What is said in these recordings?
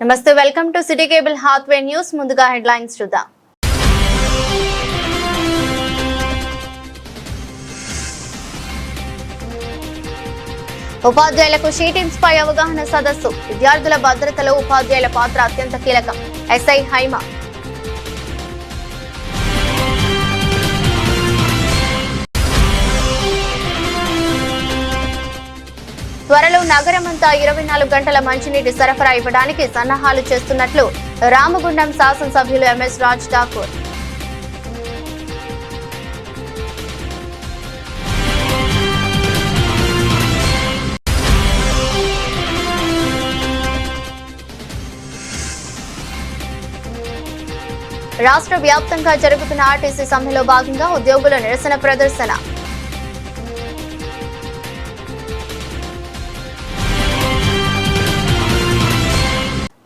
నమస్తే, welcome to city cable Hathway news. ముందుగా headlines చూద్దాం. ఉపాధ్యాయులకు షీటింగ్స్ పై అవగాహన సదస్సు. విద్యార్థుల భద్రతలో ఉపాధ్యాయుల పాత్ర అత్యంత కీలకం. ఎస్ఐ హైమా. త్వరలో నగరమంతా 24 గంటల మంచినీటి సరఫరా ఇవ్వడానికి సన్నాహాలు చేస్తున్నట్లు రామగుండం శాసనసభ్యులు ఎంఎస్ రాజ్ ఠాకూర్. రాష్ట్ర వ్యాప్తంగా జరుగుతున్న ఆర్టీసీ సమ్మెలో భాగంగా ఉద్యోగుల నిరసన ప్రదర్శన.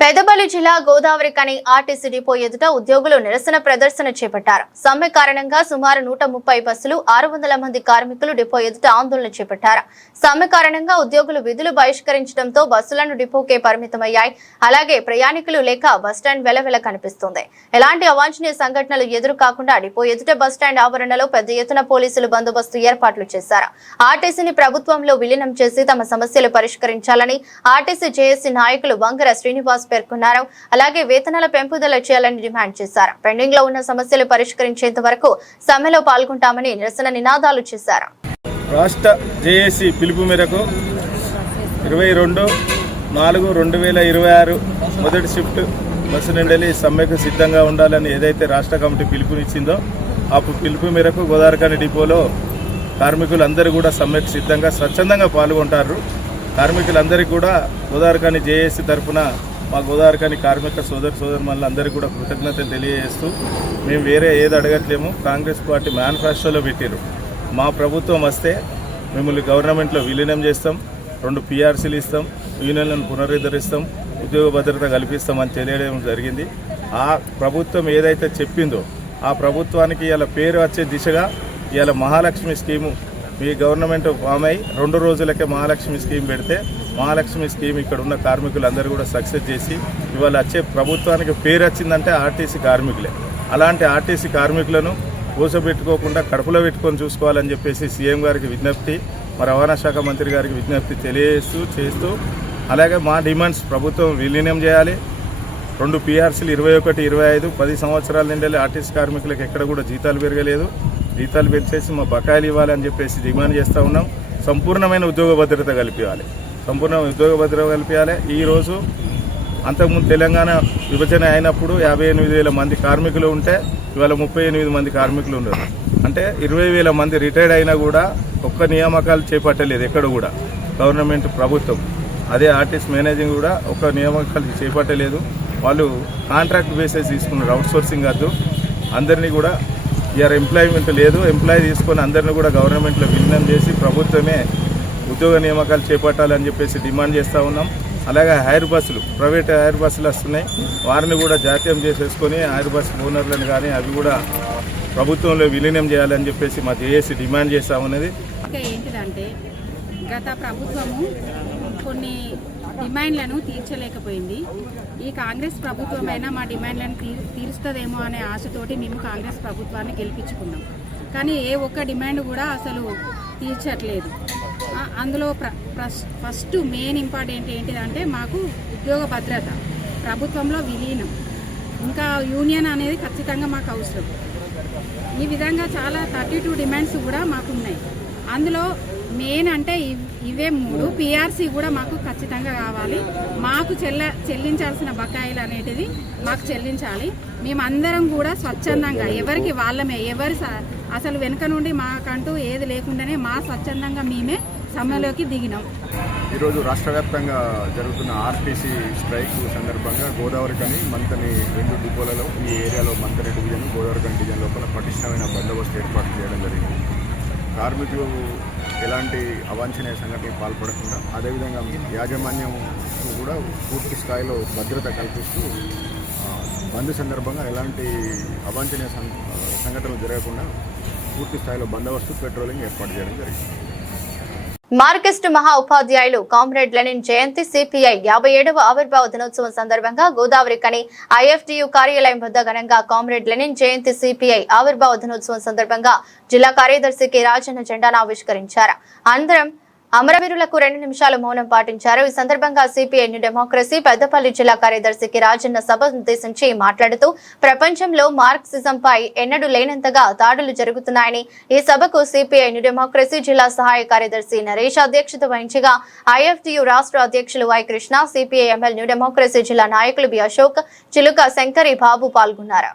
పెద్దపల్లి జిల్లా గోదావరి కని ఆర్టీసీ డిపో ఎదుట ఉద్యోగులు నిరసన ప్రదర్శన చేపట్టారు. సమ్మె కారణంగా సుమారు 130 బస్సులు, 600 మంది కార్మికులు డిపో ఎదుట ఆందోళన చేపట్టారు. సమ్మె కారణంగా ఉద్యోగులు విధులు బహిష్కరించడంతో బస్సులను డిపోకే పరిమితమయ్యాయి. అలాగే ప్రయాణికులు లేక బస్టాండ్ వెలవెల కనిపిస్తుంది. ఎలాంటి అవాంఛనీయ సంఘటనలు ఎదురు కాకుండా డిపో ఎదుట బస్టాండ్ ఆవరణలో పెద్ద ఎత్తున పోలీసులు బందోబస్తు ఏర్పాట్లు చేశారు. ఆర్టీసీని ప్రభుత్వంలో విలీనం చేసి తమ సమస్యలు పరిష్కరించాలని ఆర్టీసీ జేఏసీ నాయకులు వంగర శ్రీనివాస్ పేర్కొన్నారు. అలాగే వేతనాల పెంపుదల చేయాలని డిమాండ్ చేశారు. పెండింగ్ లో ఉన్న సమస్యలు పరిష్కరించేంత వరకు సమ్మెలో పాల్గొంటామని నిరసన నినాదాలు చేశారు. రాష్ట్ర జేఏసీ పిలుపు మేరకు 22/4/2026 మొదటి షిఫ్ట్ బస్సు నిండలి సమ్మెకు సిద్ధంగా ఉండాలని ఏదైతే రాష్ట్ర కమిటీ పిలుపునిచ్చిందో ఆ పిలుపు మేరకు గోదావరిఖని డిపోలో కార్మికులందరూ కూడా సమ్మెకు సిద్ధంగా స్వచ్ఛందంగా పాల్గొంటారు. కార్మికులందరికీ కూడా గోదావరిఖని జేఏసీ తరఫున మా గోదావరిఖని కార్మిక సోదరులందరికీ కూడా కృతజ్ఞతలు తెలియజేస్తూ మేము వేరే ఏది అడగట్లేము. కాంగ్రెస్ పార్టీ మేనిఫెస్టోలో పెట్టారు, మా ప్రభుత్వం వస్తే మిమ్మల్ని గవర్నమెంట్లో విలీనం చేస్తాం, 2 PRCలు ఇస్తాం, యూనియన్లను పునరుద్ధరిస్తాం, ఉద్యోగ భద్రత కల్పిస్తామని తెలియడం జరిగింది. ఆ ప్రభుత్వం ఏదైతే చెప్పిందో ఆ ప్రభుత్వానికి ఇలా పేరు వచ్చే దిశగా ఇలా మహాలక్ష్మి స్కీము మీ గవర్నమెంట్ ఫామ్ అయ్యి 2 రోజులకే మహాలక్ష్మి స్కీమ్ పెడితే మహాలక్ష్మి స్కీమ్ ఇక్కడ ఉన్న కార్మికులందరూ కూడా సక్సెస్ చేసి ఇవాళ వచ్చే ప్రభుత్వానికి పేరు వచ్చిందంటే ఆర్టీసీ కార్మికులే. అలాంటి ఆర్టీసీ కార్మికులను కూసబెట్టుకోకుండా కడుపులో పెట్టుకొని చూసుకోవాలని చెప్పేసి సీఎం గారికి విజ్ఞప్తి, మా రవాణా శాఖ మంత్రి గారికి విజ్ఞప్తి చేస్తూ అలాగే మా డిమాండ్స్ ప్రభుత్వం విలీనం చేయాలి. 2 PRCలు 21, 25, 10 సంవత్సరాల నుండి ఆర్టీసీ కార్మికులకు ఎక్కడ కూడా జీతాలు పెరగలేదు. జీతాలు పెంచేసి మా బకాయిలు ఇవ్వాలని చెప్పేసి డిమాండ్ చేస్తూ ఉన్నాం. సంపూర్ణమైన ఉద్యోగ భద్రత కల్పించాలి. ఈరోజు అంతకుముందు తెలంగాణ విభజన అయినప్పుడు 58,000 మంది కార్మికులు ఉంటే ఇవాళ 38 మంది కార్మికులు ఉన్నారు. అంటే 20,000 మంది రిటైర్డ్ అయినా కూడా ఒక్క నియామకాలు చేపట్టలేదు ఎక్కడ కూడా గవర్నమెంట్ ప్రభుత్వం. అదే ఆర్టీసీ మేనేజింగ్ కూడా ఒక్క నియామకాలు చేపట్టలేదు. వాళ్ళు కాంట్రాక్ట్ బేసిస్ తీసుకున్నారు, అవుట్ సోర్సింగ్ కాదు. అందరినీ కూడా ఎంప్లాయ్మెంట్ లేదు, ఎంప్లాయీ తీసుకొని అందరినీ కూడా గవర్నమెంట్లో విలీనం చేసి ప్రభుత్వమే ఉద్యోగ నియామకాలు చేపట్టాలని చెప్పేసి డిమాండ్ చేస్తూ ఉన్నాం. అలాగే హైర్ బస్సులు, ప్రైవేట్ హైర్ బస్సులు వస్తున్నాయి, వారిని కూడా జాతీయం చేసేసుకొని హైర్ బస్సు ఓనర్లను కానీ అవి కూడా ప్రభుత్వంలో విలీనం చేయాలని చెప్పేసి మా జేఏసీ డిమాండ్ చేస్తూ ఉన్నది. ఏంటిదంటే గత ప్రభుత్వము కొన్ని డిమాండ్లను తీర్చలేకపోయింది. ఈ కాంగ్రెస్ ప్రభుత్వమైనా మా డిమాండ్లను తీరుస్తుందేమో అనే ఆశతోటి మేము కాంగ్రెస్ ప్రభుత్వాన్ని గెలిపించుకున్నాం. కానీ ఏ ఒక్క డిమాండ్ కూడా అసలు తీర్చట్లేదు. అందులో ఫస్ట్ మెయిన్ ఇంపార్టెంట్ ఏంటిదంటే మాకు ఉద్యోగ భద్రత, ప్రభుత్వంలో విలీనం, ఇంకా యూనియన్ అనేది ఖచ్చితంగా మాకు అవసరం. ఈ విధంగా చాలా 32 డిమాండ్స్ కూడా మాకున్నాయి. అందులో మెయిన్ అంటే ఇవే 3. PRC కూడా మాకు ఖచ్చితంగా కావాలి. మాకు చెల్లించాల్సిన బకాయిలు అనేటిది మాకు చెల్లించాలి. మేమందరం కూడా స్వచ్ఛందంగా ఎవరికి వాళ్ళమే, అసలు వెనుక నుండి మాకంటూ ఏది లేకుండానే మా స్వచ్ఛందంగా మేమే సమ్మెలోకి దిగినాం. ఈరోజు రాష్ట్ర వ్యాప్తంగా జరుగుతున్న ఆర్టీసీ స్ట్రైక్ సందర్భంగా గోదావరిఖని, మంతని 2 డిపోలలో ఈ ఏరియాలో మంతని డివిజన్, గోదావరిఖని డివిజన్ లోపల పటిష్టమైన బందోబస్తు ఏర్పాటు చేయడం జరిగింది. కార్మికులు ఎలాంటి అవాంఛనీయ సంఘటనకు పాల్పడకుండా అదేవిధంగా యాజమాన్యం కూడా పూర్తి స్థాయిలో భద్రత కల్పిస్తూ బంద్ సందర్భంగా ఎలాంటి అవాంఛనీయ సంఘటనలు జరగకుండా పూర్తి స్థాయిలో బందోబస్తు, పెట్రోలింగ్ ఏర్పాటు చేయడం జరిగింది. మార్కిస్టు మహా ఉపాధ్యాయులు కామ్రేడ్ లెనిన్ జయంతి సిపిఐ 57వ ఆవిర్భావ దినోత్సవం సందర్భంగా గోదావరి కని ఐఎఫ్టియు కార్యాలయం వద్ద ఘనంగా కామ్రేడ్ లెనిన్ జయంతి సిపిఐ ఆవిర్భావ దినోత్సవం సందర్భంగా జిల్లా కార్యదర్శి కె రాజన్న జెండాను ఆవిష్కరించారు. అందరం అమరవీరులకు 2 నిమిషాలు మౌనం పాటించారు. ఈ సందర్భంగా సిపిఐ న్యూ డెమోక్రసీ పెద్దపల్లి జిల్లా కార్యదర్శి కె రాజన్న సభ ఉద్దేశించి మాట్లాడుతూ ప్రపంచంలో మార్క్సిజంపై ఎన్నడూ లేనంతగా దాడులు జరుగుతున్నాయని, ఈ సభకు సిపిఐ న్యూ డెమోక్రసీ జిల్లా సహాయ కార్యదర్శి నరేష్ అధ్యక్షత వహించగా ఐఎఫ్టియు రాష్ట్ర అధ్యక్షులు Y Krishna, CPI ML new democracy జిల్లా నాయకులు బి అశోక్, చిలుక శంకరి బాబు పాల్గొన్నారు.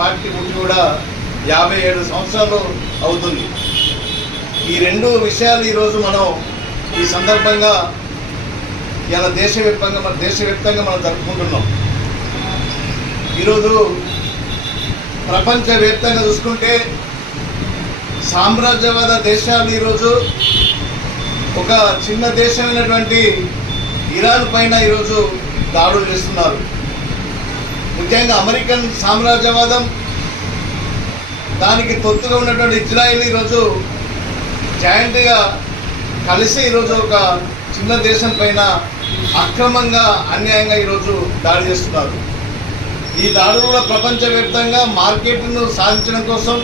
పార్టీ కూడా 57 సంవత్సరాలు అవుతుంది. ఈ 2 విషయాలు ఈరోజు మనం ఈ సందర్భంగా ఇలా దేశవ్యాప్తంగా మనం జరుపుకుంటున్నాం. ఈరోజు ప్రపంచవ్యాప్తంగా చూసుకుంటే సామ్రాజ్యవాద దేశాలు ఈరోజు ఒక చిన్న దేశమైనటువంటి ఇరాన్ పైన ఈరోజు దాడులు చేస్తున్నారు. ముఖ్యంగా అమెరికన్ సామ్రాజ్యవాదం, దానికి తొత్తుగా ఉన్నటువంటి ఇజ్రాయిల్ ఈరోజు జాయింట్గా కలిసి ఈరోజు ఒక చిన్న దేశం పైన అక్రమంగా అన్యాయంగా ఈరోజు దాడి చేస్తున్నారు. ఈ దాడులు కూడా ప్రపంచవ్యాప్తంగా మార్కెట్ను సాధించడం కోసం,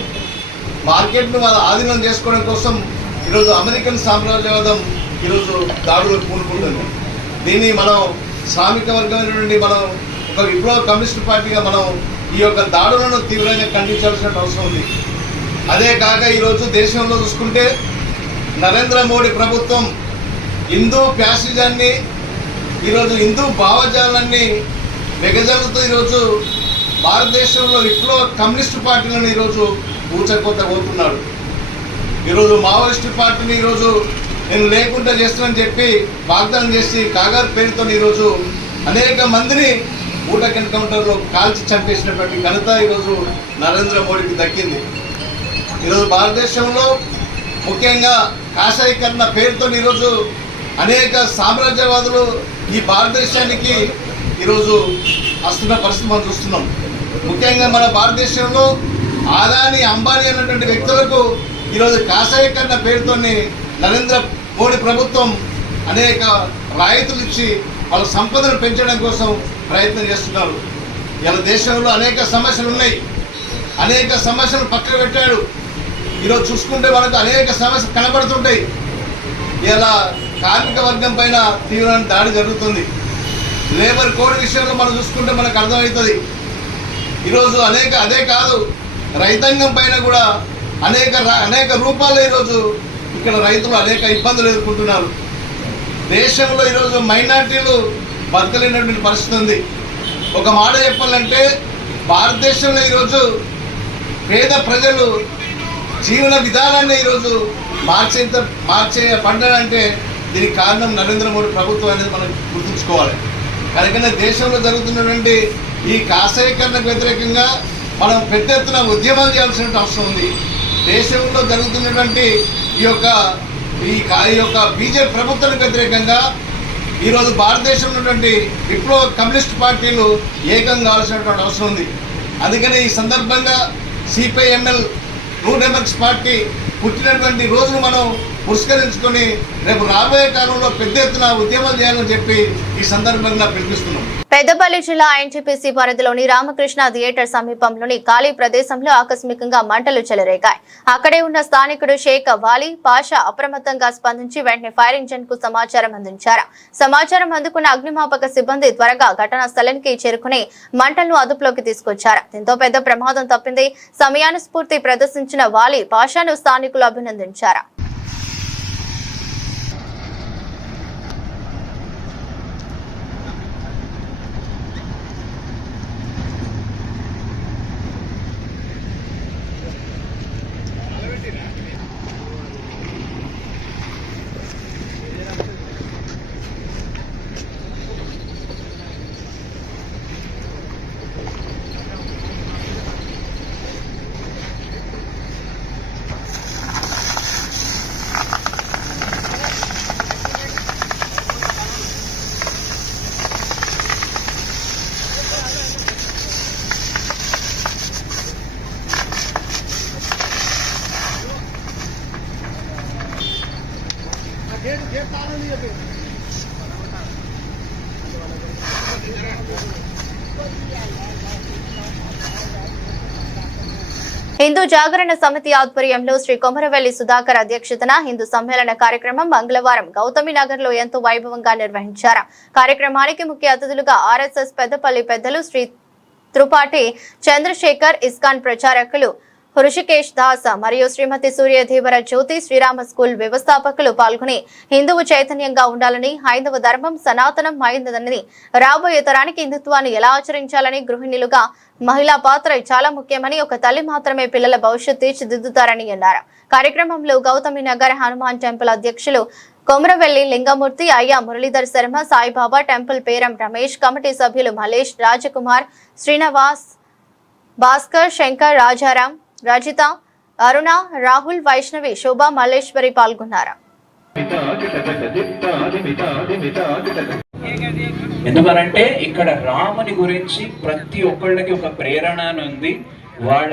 మార్కెట్ను వాళ్ళ ఆధీనం చేసుకోవడం కోసం ఈరోజు అమెరికన్ సామ్రాజ్యవాదం ఈరోజు దాడులకు పూనుకుంటుంది. దీన్ని మనం శ్రామిక వర్గమైనటువంటి మనం ఒక విప్లవ కమ్యూనిస్ట్ పార్టీగా మనం ఈ యొక్క దాడులను తీవ్రంగా ఖండించాల్సిన అవసరం ఉంది. అదే కాక ఈరోజు దేశంలో చూసుకుంటే నరేంద్ర మోడీ ప్రభుత్వం హిందూ ఫ్యాసిజాన్ని, ఈరోజు హిందూ భావజాలాన్ని వెగజల్లుతూ ఈరోజు భారతదేశంలో విప్లవ కమ్యూనిస్ట్ పార్టీలను ఈరోజు ఊచకొత్తబోతున్నాడు. ఈరోజు మావోయిస్టు పార్టీని ఈరోజు నేను లేకుండా చేస్తానని చెప్పి వాగ్దానం చేసి కాగారు పేరుతో ఈరోజు అనేక మందిని ఊటక్ ఎన్కౌంటర్లో కాల్చి చంపేసినటువంటి ఘనత ఈరోజు నరేంద్ర మోడీకి దక్కింది. ఈరోజు భారతదేశంలో ముఖ్యంగా కాషాయీకరణ పేరుతో ఈరోజు అనేక సామ్రాజ్యవాదులు ఈ భారతదేశానికి ఈరోజు వస్తున్న పరిస్థితి మనం చూస్తున్నాం. ముఖ్యంగా మన భారతదేశంలో ఆదాని, అంబానీ అన్నటువంటి వ్యక్తులకు ఈరోజు కాషాయీకరణ పేరుతోని నరేంద్ర మోడీ ప్రభుత్వం అనేక రాయితీలు ఇచ్చి వాళ్ళ సంపదను పెంచడం కోసం ప్రయత్నం చేస్తున్నారు. ఇలా దేశంలో అనేక సమస్యలు ఉన్నాయి, అనేక సమస్యలు పక్కన పెట్టాడు. ఈరోజు చూసుకుంటే మనకు అనేక సమస్యలు కనబడుతుంటాయి. ఇలా కార్మిక వర్గం పైన తీవ్రమైన దాడి జరుగుతుంది. లేబర్ కోడ్ విషయంలో మనం చూసుకుంటే మనకు అర్థమవుతుంది. ఈరోజు అదే కాదు, రైతాంగం పైన కూడా అనేక రూపాల్లో ఈరోజు ఇక్కడ రైతులు అనేక ఇబ్బందులు ఎదుర్కొంటున్నారు. దేశంలో ఈరోజు మైనార్టీలు బతకలేనటువంటి పరిస్థితి ఉంది. ఒక మాట చెప్పాలంటే భారతదేశంలో ఈరోజు పేద ప్రజలు జీవన విధానాన్ని ఈరోజు పడ్డాడంటే దీనికి కారణం నరేంద్ర మోడీ ప్రభుత్వం అనేది మనం గుర్తుంచుకోవాలి. కనుకనే దేశంలో జరుగుతున్నటువంటి ఈ కాషాయీకరణకు వ్యతిరేకంగా మనం పెద్ద ఎత్తున ఉద్యమాలు చేయాల్సిన అవసరం ఉంది. దేశంలో జరుగుతున్నటువంటి ఈ యొక్క బీజేపీ ప్రభుత్వానికి వ్యతిరేకంగా ఈరోజు భారతదేశంలో ఉన్నటువంటి విప్లవ కమ్యూనిస్ట్ పార్టీలు ఏకం కావాల్సినటువంటి అవసరం ఉంది. అందుకని ఈ సందర్భంగా సిపిఐఎంఎల్ న్యూ డెమోక్రసీ పార్టీ పుట్టినటువంటి రోజును మనం పురస్కరించుకొని రేపు రాబోయే కాలంలో పెద్ద ఎత్తున ఉద్యమాలు చేయాలని చెప్పి ఈ సందర్భంగా పిలుపుస్తున్నాం. పెద్దపల్లి జిల్లా ఎన్టీపీసీ పరిధిలోని రామకృష్ణ థియేటర్ సమీపంలోని ఖాళీ ప్రదేశంలో ఆకస్మికంగా మంటలు చెలరేగాయి. అక్కడే ఉన్న స్థానికుడు షేక్ వాలీ పాషా అప్రమత్తంగా స్పందించి వెంటనే ఫైర్ ఇంజిన్ కు సమాచారం అందించారు. సమాచారం అందుకున్న అగ్నిమాపక సిబ్బంది త్వరగా ఘటనా స్థలానికి చేరుకుని మంటలను అదుపులోకి తీసుకొచ్చారు. దీంతో పెద్ద ప్రమాదం తప్పింది. సమయానుస్ఫూర్తి ప్రదర్శించిన వాలీ పాషాను స్థానికులు అభినందించారు. హిందూ జాగరణ సమితి ఆధ్వర్యంలో శ్రీ కొమరవెల్లి సుధాకర్ అధ్యక్షతన హిందూ సమ్మేళన కార్యక్రమం మంగళవారం గౌతమి నగర్ లో ఎంతో వైభవంగా నిర్వహించారు. కార్యక్రమానికి ముఖ్య అతిథులుగా ఆర్ఎస్ఎస్ పెద్దపల్లి పెద్దలు శ్రీ త్రుపాటి చంద్రశేఖర్, ఇస్కాన్ ప్రచారకులు హృషికేష్ దాస్ మరియు శ్రీమతి సూర్యదేవర జ్యోతి శ్రీరామ స్కూల్ వ్యవస్థాపకులు పాల్గొని హిందువు చైతన్యంగా ఉండాలని, హైందవ ధర్మం సనాతనం మైందని, రాబోయే తరానికి హిందుత్వాన్ని ఎలా ఆచరించాలని, గృహిణులుగా మహిళా పాత్ర చాలా ముఖ్యమని, ఒక తల్లి మాత్రమే పిల్లల భవిష్యత్తు తీర్చిదిద్దుతారని అన్నారు. కార్యక్రమంలో గౌతమి నగర్ హనుమాన్ టెంపుల్ అధ్యక్షులు కొమరవెల్లి లింగమూర్తి, అయ్యా మురళీధర్ శర్మ, సాయిబాబా టెంపుల్ పేరం రమేష్, కమిటీ సభ్యులు మలేష్, రాజకుమార్, శ్రీనివాస్, భాస్కర్, శంకర్, రాజారాం, రజిత, అరుణ, రాహుల్, వైష్ణవి, శోభా, మల్లేశ్వరి పాల్గొన్నారు. ఎందుకనంటే ఇక్కడ రాముని గురించి ప్రతి ఒక్కళ్ళకి ఒక ప్రేరణ ఉంది. వాళ్ళ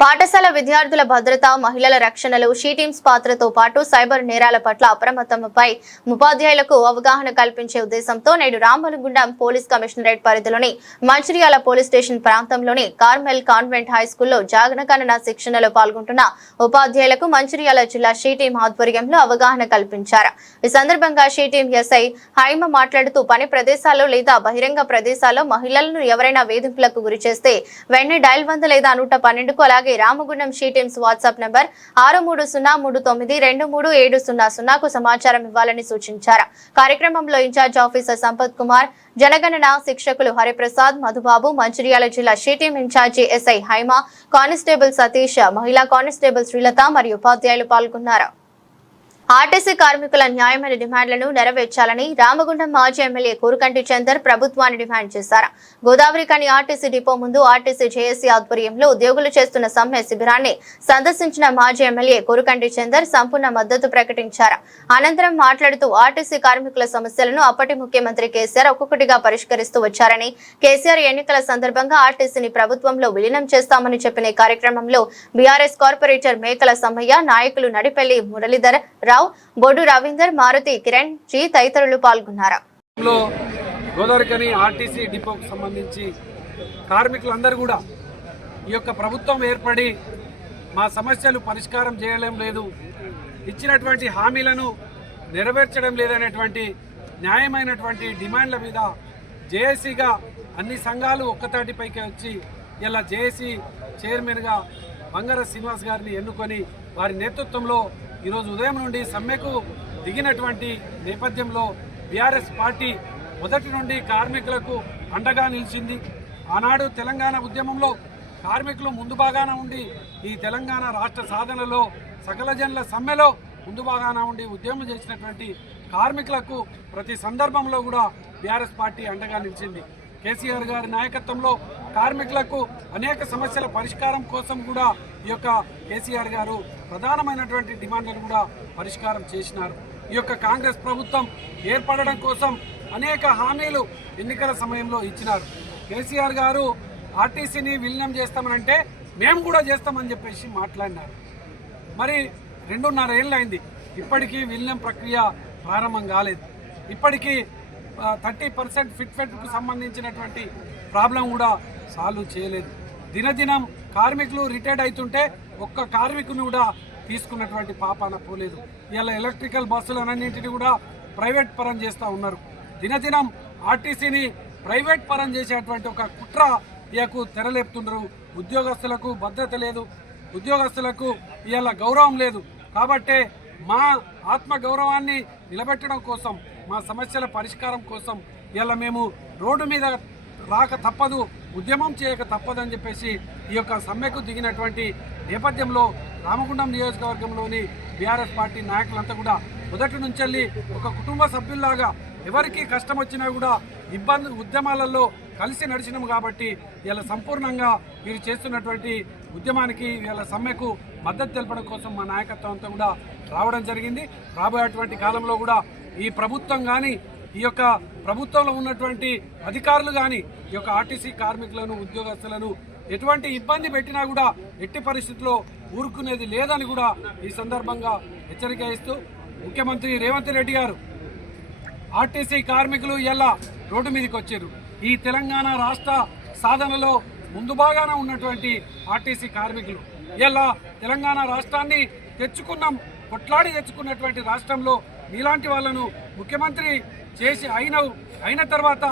పాఠశాల విద్యార్థుల భద్రత, మహిళల రక్షణలో షీ టీమ్స్ పాత్రతో పాటు సైబర్ నేరాల పట్ల అప్రమత్తమపై ఉపాధ్యాయులకు అవగాహన కల్పించే ఉద్దేశంతో నేడు రామగుండం పోలీస్ కమిషనరేట్ పరిధిలోని మంచిర్యాల పోలీస్ స్టేషన్ ప్రాంతంలోని కార్మెల్ కాన్వెంట్ హై స్కూల్లో జనగణన శిక్షణలో పాల్గొంటున్న ఉపాధ్యాయులకు మంచిర్యాల జిల్లా షీ టీం ఆధ్వర్యంలో అవగాహన కల్పించారు. ఈ సందర్భంగా షీ టీం ఎస్ఐ హైమ మాట్లాడుతూ పని ప్రదేశాల్లో లేదా బహిరంగ ప్రదేశాల్లో మహిళలను ఎవరైనా వేధింపులకు గురి చేస్తే వెంటనే డయల్ 100 లేదా 112కు, అలాగే Ramagundam she teams WhatsApp number 6303237700కు సమాచారం ఇవ్వాలని సూచించారు. కార్యక్రమంలో ఇన్ఛార్జ్ ఆఫీసర్ సంపత్ కుమార్, జనగణన శిక్షకులు హరిప్రసాద్, మధుబాబు, మంచిర్యాల జిల్లా she team incharge SI Haima, constable Satish, మహిళా కానిస్టేబుల్ శ్రీలత మరియు ఉపాధ్యాయులు పాల్గొన్నారు. ఆర్టీసీ కార్మికుల న్యాయమైన డిమాండ్లను నెరవేర్చాలని రామగుండం మాజీ ఎమ్మెల్యే కోరుకంటి చందర్ ప్రభుత్వాన్ని డిమాండ్ చేశారు. గోదావరి కని ఆర్టీసీ డిపో ముందు ఆర్టీసీ జేఏసీ ఆధ్వర్యంలో ఉద్యోగులు చేస్తున్న సమ్మె శిబిరాన్ని సందర్శించిన మాజీ ఎమ్మెల్యే కోరుకంటి చందర్ సంపూర్ణ మద్దతు ప్రకటించారు. అనంతరం మాట్లాడుతూ ఆర్టీసీ కార్మికుల సమస్యలను అప్పటి ముఖ్యమంత్రి కేసీఆర్ ఒక్కొక్కటిగా పరిష్కరిస్తూ వచ్చారని, కేసీఆర్ ఎన్నికల సందర్భంగా ఆర్టీసీని ప్రభుత్వంలో విలీనం చేస్తామని చెప్పిన ఈ కార్యక్రమంలో బీఆర్ఎస్ కార్పొరేటర్ మేకల సమ్మయ్య, నాయకులు నడిపెల్లి మురళీధర్ రావు, బొడ్డు రవీందర్, మారుతి, కిరణ్ జీ తదితరులు పాల్గొన్నారు. గోదావరికని ఆర్టీసీ డిపోకు సంబంధించి కార్మికులందరూ కూడా ఈ యొక్క ప్రభుత్వం ఏర్పడి మా సమస్యలు పరిష్కారం చేయడం లేదు, ఇచ్చినటువంటి హామీలను నెరవేర్చడం లేదనేటువంటి న్యాయమైనటువంటి డిమాండ్ల మీద జేఏసీగా అన్ని సంఘాలు ఒక్కతాటిపైకి వచ్చి ఇలా జేఏసీ చైర్మన్గా బంగార శ్రీనివాస్ గారిని ఎన్నుకొని వారి నేతృత్వంలో ఈరోజు ఉదయం నుండి సమ్మెకు దిగినటువంటి నేపథ్యంలో బీఆర్ఎస్ పార్టీ మొదటి నుండి కార్మికులకు అండగా నిలిచింది. ఆనాడు తెలంగాణ ఉద్యమంలో కార్మికులు ముందు భాగాన ఉండి ఈ తెలంగాణ రాష్ట్ర సాధనలో సకల జనుల సమ్మెలో ముందు భాగాన ఉండి ఉద్యమం చేసినటువంటి కార్మికులకు ప్రతి సందర్భంలో కూడా బీఆర్ఎస్ పార్టీ అండగా నిలిచింది. కేసీఆర్ గారి నాయకత్వంలో కార్మికులకు అనేక సమస్యల పరిష్కారం కోసం కూడా ఈ యొక్క కేసీఆర్ గారు ప్రధానమైనటువంటి డిమాండ్లను కూడా పరిష్కారం చేసినారు. ఈ యొక్క కాంగ్రెస్ ప్రభుత్వం ఏర్పడడం కోసం అనేక హామీలు ఎన్నికల సమయంలో ఇచ్చినారు. కేసీఆర్ గారు ఆర్టీసీని విలీనం చేస్తామనంటే మేము కూడా చేస్తామని చెప్పేసి మాట్లాడినారు. మరి 2.5 ఏళ్ళు అయింది, ఇప్పటికీ విలీనం ప్రక్రియ ప్రారంభం కాలేదు. ఇప్పటికీ 30% ఫిట్మెంట్కు సంబంధించినటువంటి ప్రాబ్లం కూడా సాల్వ్ చేయలేదు. దినదినం కార్మికులు రిటైర్డ్ అవుతుంటే ఒక్క కార్మికుని కూడా తీసుకున్నటువంటి పాపాన పోలేదు. ఇలా ఎలక్ట్రికల్ బస్సులన్నింటినీ కూడా ప్రైవేట్ పరం చేస్తూ ఉన్నారు. దినదినం ఆర్టీసీని ప్రైవేట్ పరం చేసేటువంటి ఒక కుట్రకు తెరలేపుతున్నారు. ఉద్యోగస్తులకు భద్రత లేదు, ఉద్యోగస్తులకు ఇలా గౌరవం లేదు. కాబట్టే మా ఆత్మ గౌరవాన్ని నిలబెట్టడం కోసం, మా సమస్యల పరిష్కారం కోసం ఇలా మేము రోడ్డు మీద రాక తప్పదు, ఉద్యమం చేయక తప్పదని చెప్పేసి ఈ యొక్క సమ్మెకు దిగినటువంటి నేపథ్యంలో రామగుండం నియోజకవర్గంలోని బీఆర్ఎస్ పార్టీ నాయకులంతా కూడా మొదటి నుంచి ఒక కుటుంబ సభ్యుల్లాగా ఎవరికి కష్టం వచ్చినా కూడా ఉద్యమాలలో కలిసి నడిచినాము. కాబట్టి ఇలా సంపూర్ణంగా వీరు చేస్తున్నటువంటి ఉద్యమానికి వీళ్ళ సమ్మెకు మద్దతు తెలపడం కోసం మా నాయకత్వం అంతా కూడా రావడం జరిగింది. రాబోయేటువంటి కాలంలో కూడా ఈ ప్రభుత్వం కానీ ఈ యొక్క ప్రభుత్వంలో ఉన్నటువంటి అధికారులు కానీ ఈ యొక్క ఆర్టీసీ కార్మికులను ఉద్యోగస్తులను ఎటువంటి ఇబ్బంది పెట్టినా కూడా ఎట్టి పరిస్థితుల్లో ఊరుకునేది లేదని కూడా ఈ సందర్భంగా హెచ్చరిక ఇస్తూ ముఖ్యమంత్రి రేవంత్ రెడ్డి గారు ఆర్టీసీ కార్మికులు ఎలా రోడ్డు మీదకి వచ్చారు. ఈ తెలంగాణ రాష్ట్ర సాధనలో ముందు భాగాన ఉన్నటువంటి ఆర్టీసీ కార్మికులు ఎలా తెలంగాణ రాష్ట్రాన్ని కొట్లాడి తెచ్చుకున్నటువంటి రాష్ట్రంలో మీలాంటి వాళ్ళను ముఖ్యమంత్రి చేసి అయిన తర్వాత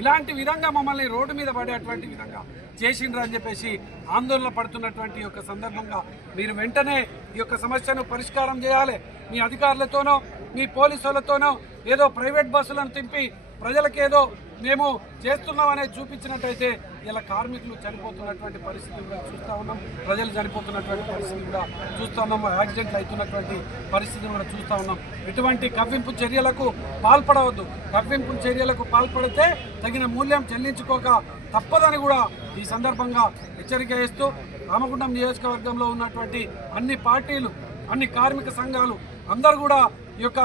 ఇలాంటి విధంగా మమ్మల్ని రోడ్డు మీద పడేటువంటి విధంగా చేసిండ్రు అని చెప్పేసి ఆందోళన పడుతున్నటువంటి యొక్క సందర్భంగా మీరు వెంటనే ఈ యొక్క సమస్యను పరిష్కారం చేయాలి. మీ అధికారులతోనో మీ పోలీసులతోనో ఏదో ప్రైవేట్ బస్సులను తింపి ప్రజలకేదో మేము చేస్తున్నామనేది చూపించినట్టయితే ఇలా కార్మికులు చనిపోతున్నటువంటి పరిస్థితి కూడా చూస్తూ ఉన్నాం, ప్రజలు చనిపోతున్నటువంటి పరిస్థితి కూడా చూస్తూ ఉన్నాం, యాక్సిడెంట్లు అవుతున్నటువంటి పరిస్థితిని కూడా చూస్తూ ఉన్నాం. ఇటువంటి కవ్వింపు చర్యలకు పాల్పడవద్దు. కవ్వింపు చర్యలకు పాల్పడితే తగిన మూల్యం చెల్లించుకోక తప్పదని కూడా ఈ సందర్భంగా హెచ్చరిక చేస్తూ రామగుండం నియోజకవర్గంలో ఉన్నటువంటి అన్ని పార్టీలు, అన్ని కార్మిక సంఘాలు అందరూ కూడా ఈ యొక్క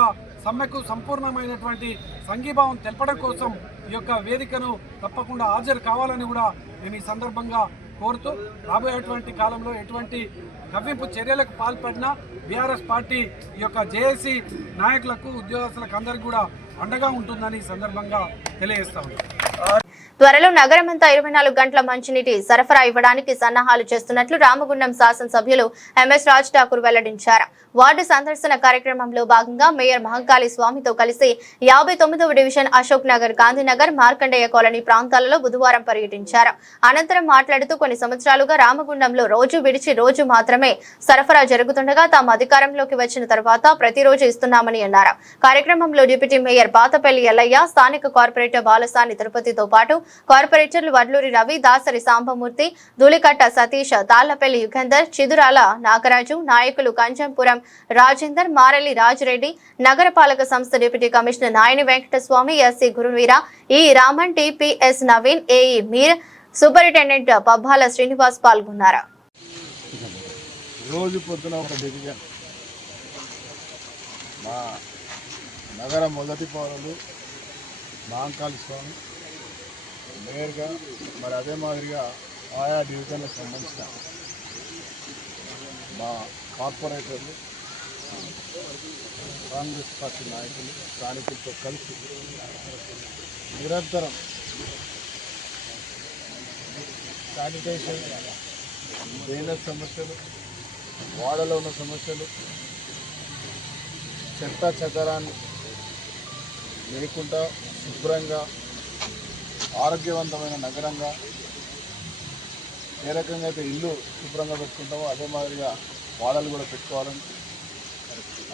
సమ్మెకు సంపూర్ణమైనటువంటి సంఘీభావం తెలపడం కోసం ఈ యొక్క వేదికను తప్పకుండా హాజరు కావాలని కూడా నేను ఈ సందర్భంగా కోరుతూ రాబోయేటువంటి కాలంలో ఎటువంటి కవ్వింపు చర్యలకు పాల్పడినా బీఆర్ఎస్ పార్టీ ఈ యొక్క జేఏసీ నాయకులకు ఉద్యోగస్తులకు అందరికీ కూడా అండగా ఉంటుందని ఈ సందర్భంగా తెలియజేస్తా ఉన్నాను. త్వరలో నగరమంతా 24 గంటల మంచినీటి సరఫరా ఇవ్వడానికి సన్నాహాలు చేస్తున్నట్లు రామగుండం శాసనసభ్యులు ఎంఎస్ రాజ్ ఠాకూర్ వెల్లడించారు. వార్డు సందర్శన కార్యక్రమంలో భాగంగా మేయర్ మహంకాళి స్వామితో కలిసి 59వ డివిజన్ అశోక్ నగర్, గాంధీనగర్, మార్కండేయ కాలనీ ప్రాంతాలలో బుధవారం పర్యటించారు. అనంతరం మాట్లాడుతూ కొన్ని సంవత్సరాలుగా రామగుండంలో రోజు విడిచి రోజు మాత్రమే సరఫరా జరుగుతుండగా తాము అధికారంలోకి వచ్చిన తర్వాత ప్రతిరోజు ఇస్తున్నామని అన్నారు. కార్యక్రమంలో డిప్యూటీ మేయర్ బాతపల్లి ఎల్లయ్య, స్థానిక కార్పొరేటర్ బాలసాని తిరుపతితో పాటు కార్పొరేటర్లు వడ్లూరి రవి, దాసరి సాంబమూర్తి, ధూళికట్ట సతీష్, తాళ్లపల్లి యుగంధర్, చిదురాల నాగరాజు, నాయకులు కంచంపురం రాజేందర్, మారెల్లి రాజిరెడ్డి, నగరపాలక సంస్థ deputy commissioner Nayani Venkataswamy, SC Guruveera, E Raman, TPS Naveen, AE Mir, superintendent Pabbala Srinivas పాల్గొన్నారు. రోజు పొద్దున ఒక డివిజన్ మా నగర మొదటి పౌరులు మహంకాళి స్వామి మేయర్గా, మరి అదే మాదిరిగా ఆయా డివిజన్లకు సంబంధించిన మా కార్పొరేటర్లు, కాంగ్రెస్ పార్టీ నాయకులు, స్థానికులతో కలిసి నిరంతరం శానిటేషన్, డ్రైనేజ్ సమస్యలు, వాడలో ఉన్న సమస్యలు, చెత్త చెదారాన్ని లేకుండా శుభ్రంగా ఆరోగ్యవంతమైన నగరంగా ఏ రకంగా అయితే ఇల్లు శుభ్రంగా పెట్టుకుంటామో అదే మాదిరిగా వాడలు కూడా పెట్టుకోవాలని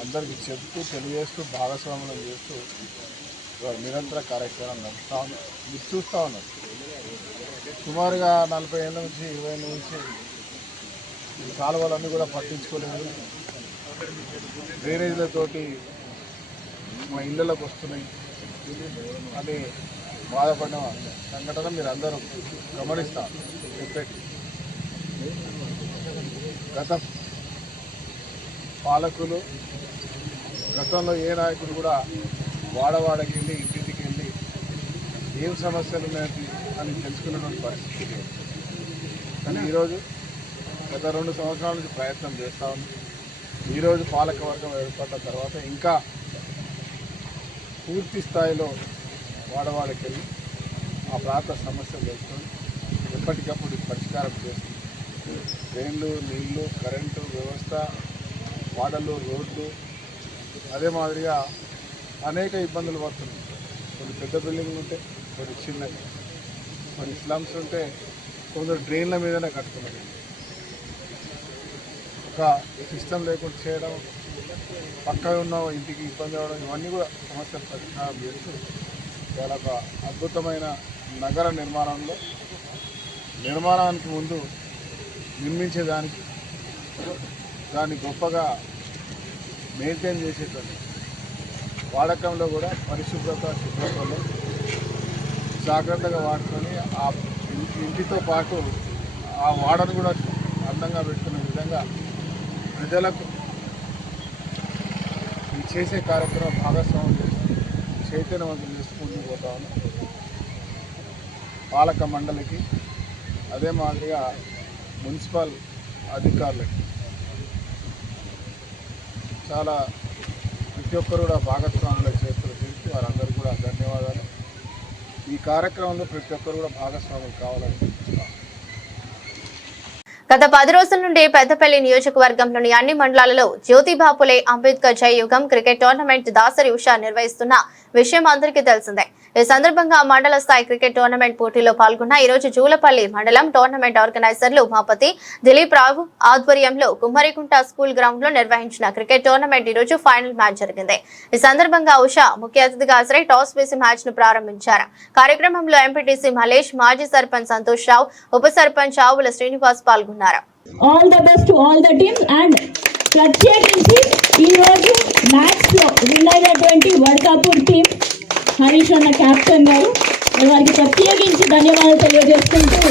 అందరికీ చెప్తూ తెలియజేస్తూ భాగస్వామ్యం చేస్తూ నిరంతర కార్యక్రమాలు నడుస్తూ ఉన్నాం. మీరు చూస్తూ ఉన్నారు సుమారుగా 40 ఏళ్ళ నుంచి 20 ఏళ్ళ నుంచి ఈ కాలువలన్నీ కూడా పట్టించుకోలేదు. డ్రైనేజీలతోటి మా ఇళ్ళలోకి వస్తున్నాయి అని బాధపడిన సంఘటన మీరు అందరూ గమనిస్తారు. చెప్పేది గత పాలకులు గతంలో ఏ నాయకుడు కూడా వాడవాడకి వెళ్ళి ఇంటింటికి వెళ్ళి ఏం సమస్యలు ఉన్నాయి అని తెలుసుకున్నటువంటి పరిస్థితి లేదు. కానీ ఈరోజు గత 2 సంవత్సరాల నుంచి ప్రయత్నం చేస్తూ ఉంది. ఈరోజు పాలకవర్గం ఏర్పడిన తర్వాత ఇంకా పూర్తి స్థాయిలో వాడవాడకి వెళ్ళి ఆ ప్రాంత సమస్యలు తెలుసుకొని ఎప్పటికప్పుడు పరిష్కారం చేస్తుంది. ట్రైన్లు, నీళ్లు, కరెంటు వ్యవస్థ, వాడలు, రోడ్లు, అదే మాదిరిగా అనేక ఇబ్బందులు పడుతున్నాయి. కొన్ని పెద్ద బిల్డింగ్లు ఉంటాయి, కొన్ని చిన్నవి, కొన్ని స్లమ్స్ ఉంటే కొందరు డ్రైన్ల మీదనే కట్టుకున్నారు. ఒక సిస్టమ్ లేకుండా చేయడం, పక్కన ఉన్న ఇంటికి ఇబ్బంది అవ్వడం, ఇవన్నీ కూడా సమస్యలు పరిష్కారం చేస్తూ చాలా ఒక అద్భుతమైన నగర నిర్మాణానికి ముందు నిర్మించేదానికి దాన్ని గొప్పగా మెయింటైన్ చేసేటువంటి వాడకంలో కూడా పరిశుభ్రత, శుభ్రతలో జాగ్రత్తగా వాడుకొని ఆ ఇంటితో పాటు ఆ వాడను కూడా దండంగా పెట్టుకునే విధంగా ప్రజలకు ఈ చేసే కార్యక్రమం భాగస్వామ్యం చేసి చైతన్యవంతం చేసి ముందుకు పోతా ఉన్నాం. పాలక మండలికి అదే మాదిరిగా మున్సిపల్ అధికారులకి చాలా ప్రతి ఒక్కరు కూడా భాగస్వాములు చేతులు తీర్చి వారందరూ కూడా ధన్యవాదాలు. ఈ కార్యక్రమంలో ప్రతి ఒక్కరు కూడా భాగస్వాములు కావాలని చూపిస్తాం. గత 10 రోజుల నుండి పెద్దపల్లి నియోజకవర్గంలోని అన్ని మండలాలలో జ్యోతిబాపులే అంబేద్కర్ జయయుగం క్రికెట్ టోర్నమెంట్ దాసరి ఉషా నిర్వహిస్తున్న విషయం అందరికీ తెలిసిందే. ఈ సందర్భంగా మండల స్థాయి క్రికెట్ టోర్నమెంట్ పోటీలో పాల్గొన్న ఈ రోజు జూలపల్లి మండలం టోర్నమెంట్ ఆర్గనైజర్లు ఉమాపతి దిలీప్ రావు ఆధ్వర్యంలో కుమ్మరికుంట స్కూల్ గ్రౌండ్ లో నిర్వహించిన క్రికెట్ టోర్నమెంట్ ఈ రోజు ఫైనల్ మ్యాచ్ జరిగింది. ఈ సందర్భంగా ఉషా ముఖ్య అతిథిగా హాజరై టాస్ వేసి మ్యాచ్ ను ప్రారంభించారు. కార్యక్రమంలో ఎంపీటీసీ మలేష్, మాజీ సర్పంచ్ సంతోష్ రావు, ఉప సర్పంచ్ ఆవుల శ్రీనివాస్ పాల్గొన్నారు. All the best to all the teams and ప్రత్యేకించి ఈ రోజు మ్యాచ్ లో విన్ అయినటువంటి వడ్కాపూర్ టీం హరీష్ అన్న కెప్టెన్ గారు వారికి ప్రత్యేకించి ధన్యవాదాలు తెలియజేసుకుంటూ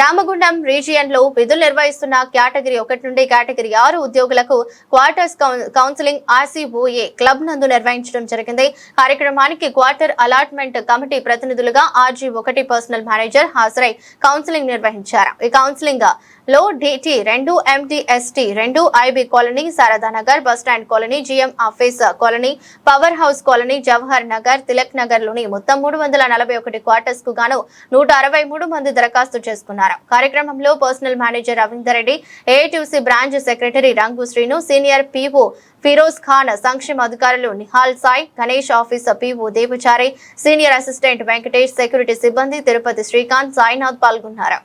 రామగుండం రీజియన్ లో విధులు నిర్వహిస్తున్న కేటగిరీ 1 నుండి కేటగిరీ 6 ఉద్యోగులకు క్వార్టర్స్ కౌన్సిలింగ్ RCOA క్లబ్ నందు నిర్వహించడం జరిగింది. కార్యక్రమానికి క్వార్టర్ అలాట్మెంట్ కమిటీ ప్రతినిధులుగా RG1 పర్సనల్ మేనేజర్ హాజరై కౌన్సిలింగ్ నిర్వహించారు. ఈ కౌన్సిలింగ్ లో DT 2, MDST 2, IB colony, Sharada Nagar, bus stand colony, GM office colony, power house colony, Jawahar Nagar, Tilak Nagar లోని మొత్తం 341 క్వార్టర్స్ కు గాను 163 మంది దరఖాస్తు చేసుకున్నారు. కార్యక్రమంలో personal manager Ravinder Reddy, AATC branch secretary Rangu Srinu, senior PO Feroz Khan, సంక్షేమ అధికారులు Nihal Sai, Ganesh office PO Devachari, senior assistant Venkatesh, security సిబ్బంది తిరుపతి శ్రీకాంత్, సాయినాథ్ పాల్గొన్నారు.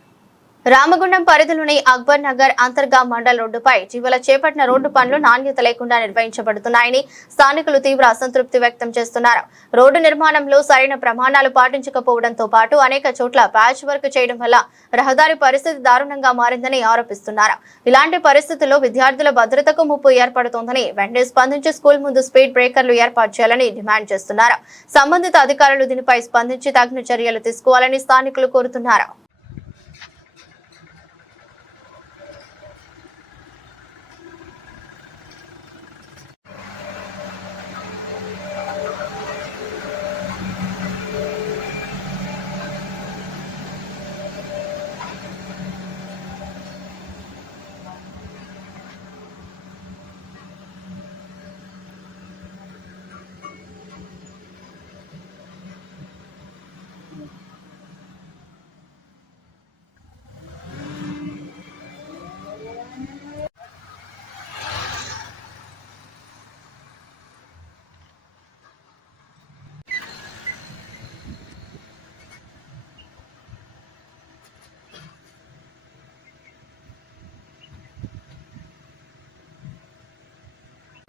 రామగుండం పరిధిలోని అక్బర్ నగర్ అంతర్గా మండల్ రోడ్డుపై ఇటీవల చేపట్టిన రోడ్డు పనులు నాణ్యత లేకుండా నిర్వహించబడుతున్నాయని స్థానికులు తీవ్ర అసంతృప్తి వ్యక్తం చేస్తున్నారు. రోడ్డు నిర్మాణంలో సరైన ప్రమాణాలు పాటించకపోవడంతో పాటు అనేక చోట్ల ప్యాచ్ వర్క్ చేయడం వల్ల రహదారి పరిస్థితి దారుణంగా మారిందని ఆరోపిస్తున్నారు. ఇలాంటి పరిస్థితుల్లో విద్యార్థుల భద్రతకు ముప్పు ఏర్పడుతోందని వెంటనే స్పందించి స్కూల్ ముందు స్పీడ్ బ్రేకర్లు ఏర్పాటు చేయాలని డిమాండ్ చేస్తున్నారు. సంబంధిత అధికారులు దీనిపై స్పందించి తగిన చర్యలు తీసుకోవాలని స్థానికులు కోరుతున్నారు.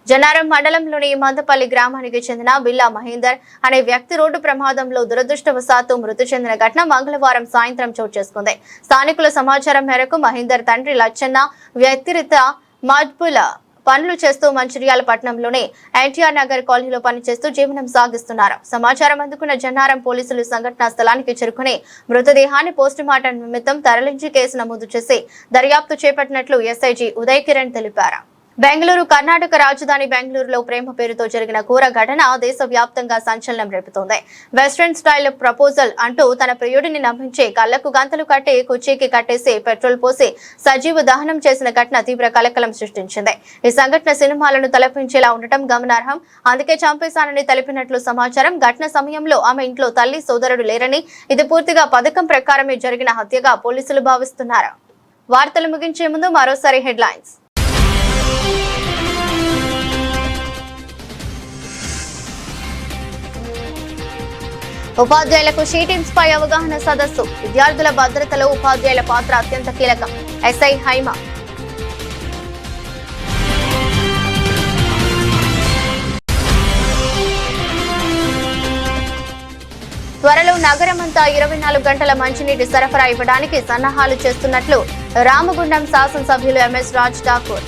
జనారం మండలంలోని మందపల్లి గ్రామానికి చెందిన బిల్లా మహేందర్ అనే వ్యక్తి రోడ్డు ప్రమాదంలో దురదృష్టవశాత్తు మృతి చెందిన ఘటన మంగళవారం సాయంత్రం చోటు చేసుకుంది. స్థానికుల సమాచారం మేరకు మహేందర్ తండ్రి లచ్చన్న వ్యక్తిగత మడ్పుల పనులు చేస్తూ మంచిర్యాల పట్టణంలోని ఎన్టీఆర్ నగర్ కాలనీలో పనిచేస్తూ జీవనం సాగిస్తున్నారు. సమాచారం అందుకున్న జన్నారం పోలీసులు సంఘటనా స్థలానికి చేరుకుని మృతదేహాన్ని పోస్టుమార్టం నిమిత్తం తరలించి కేసు నమోదు చేసి దర్యాప్తు చేపట్టినట్లు SIG ఉదయ్ కిరణ్ తెలిపారు. బెంగళూరు కర్ణాటక రాజధాని బెంగళూరులో ప్రేమ పేరుతో జరిగిన ఘోర ఘటన దేశవ్యాప్తంగా సంచలనం రేపుతోంది. వెస్ట్రన్ స్టైల్ ప్రపోజల్ అంటూ తన ప్రియుడిని నమ్మించి కళ్లకు గంతలు కట్టి కుర్చీకి కట్టేసి పెట్రోల్ పోసి సజీవ దహనం చేసిన ఘటన తీవ్ర కలకలం సృష్టించింది. ఈ సంఘటన సినిమాలను తలపించేలా ఉండటం గమనార్హం. అందుకే చంపేశానని తెలిపినట్లు సమాచారం. ఘటన సమయంలో ఆమె ఇంట్లో తల్లి, సోదరుడు లేరని, ఇది పూర్తిగా పథకం ప్రకారమే జరిగిన హత్యగా పోలీసులు భావిస్తున్నారు. వార్తలు ముగించే ముందు మరోసారి హెడ్లైన్స్. ఉపాధ్యాయులకు షీటింగ్స్ పై అవగాహన సదస్సు. విద్యార్థుల భద్రతలో ఉపాధ్యాయుల పాత్ర అత్యంత కీలకం. SI హైమా. నగరమంతా 24 గంటల మంచినీటి సరఫరా ఇవ్వడానికి సన్నాహాలు చేస్తున్నట్లు రామగుండం శాసనసభ్యులు ఎంఎస్ రాజ్ ఠాకూర్.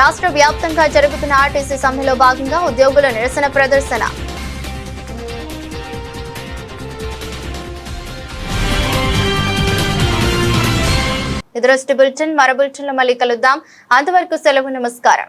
రాష్ట్ర వ్యాప్తంగా జరుగుతున్న ఆర్టీసీ సమ్మెలో భాగంగా ఉద్యోగుల నిరసన ప్రదర్శన. ఇది బులెటిన్. మరో బులెటిన్లో మళ్ళీ కలుద్దాం. అంతవరకు సెలవు. నమస్కారం.